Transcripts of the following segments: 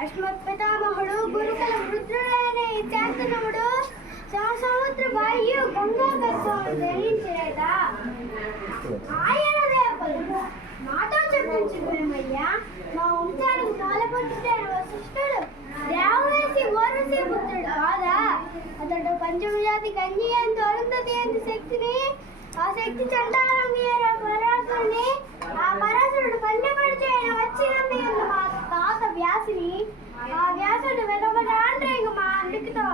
అశ్వత్థామహుడు గురుకుల వృద్ధుడైన చేతనముడు సహసముద్ర వాయు గంగా గర్భం ధరించలేదా ఆయన దేవతలు మాతో చెప్పించుకునేమయ్యా మా వంశానికి తోలపట్టుడైన వశిష్ఠుడు దేవవేసి ఓరసి పుత్రుడు. కాదా? అతడు పంచమజాతి గంజి అని అరుంధతి అని శక్తిని ఆ శక్తి చండాలని ఆ పరాశుడిని ఆ పరాశుడు పన్నెపడితే ఆయన వచ్చిన అంబికతో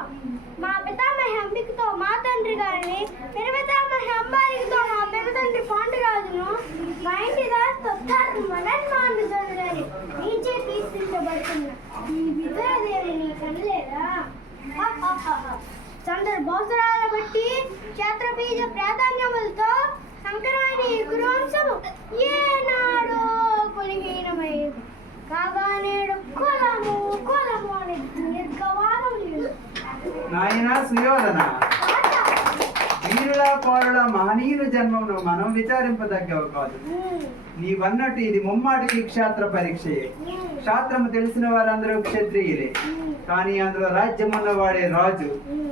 మా పితామహ అంబికతో మా తండ్రి గారిని నిర్మితామహ అంబాలికతో మా పెద్ద తండ్రి పాండురాజును మా ఇంటి దారితో మనన్మాను చదువులని నీచే తీసుకుంటబడుతున్న ఈ విద్యాదేవిని కనలేదా? చంద్ర బహుసరాల బట్టి క్షేత్రబీజ ప్రాధాన్యములతో సంకరమైన ఈ గురువంశము. ఏనా నాయన సుయోధన. వీరుల పౌరుల మహనీయుల జన్మమును మనం విచారింపదగ్గవు కాదు నీవన్నట్టు ఇది ముమ్మాటికి క్షేత్ర పరీక్షయే. క్షాత్రము తెలిసిన వారందరూ క్షత్రియులే. కానీ అందులో రాజ్యం ఉన్నవాడే రాజు.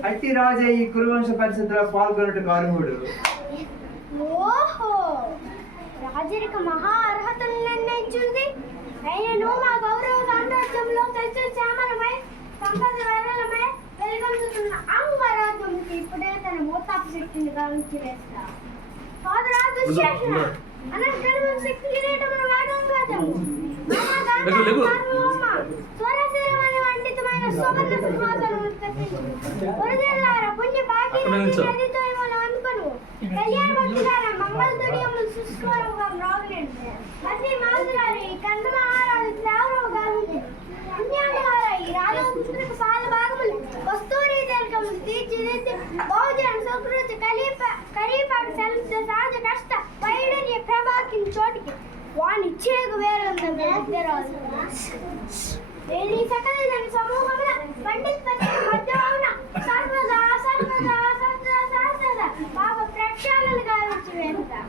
అట్టి రాజే ఈ కురువంశ పరిస్థితిలో పాల్గొనటకు అర్హుడు ఓహో! రాజరిక మహా అర్హతను నిర్ణయించింది. అయినను మా గౌరవ సామ్రాజ్యంలో సస్యశ్యామలమై సంపద వరలమై వెలుగొందుతున్న అంగరాజ్యముకి ఇప్పుడే తన మోతాపు శక్తిని గావించి వేస్తా సోదరా దుశ్శాసన అనంతరం శక్తి కిరీటమును వాడంగాదము లెగు, లెగు. వండితమైన సువర్ణ పుణ్య నదితో ఏమో కళ్యాణ మంగళ తుడియములు సుస్వరముగా మ్రోగనండి మధ్య మాధురాలి కందమహారాజు కలీప కరీపాకు సెలవు సహజ కష్ట వైడన్య ప్రభాకిన చోటికి. వాని చేగు వేరంత సకల జన సమూహమున పండిత్ మధ్య అవున? సర్వదా సర్వదా సర్వదా సర్వదా. పాప ప్రక్షాళన గావించి వేస్తా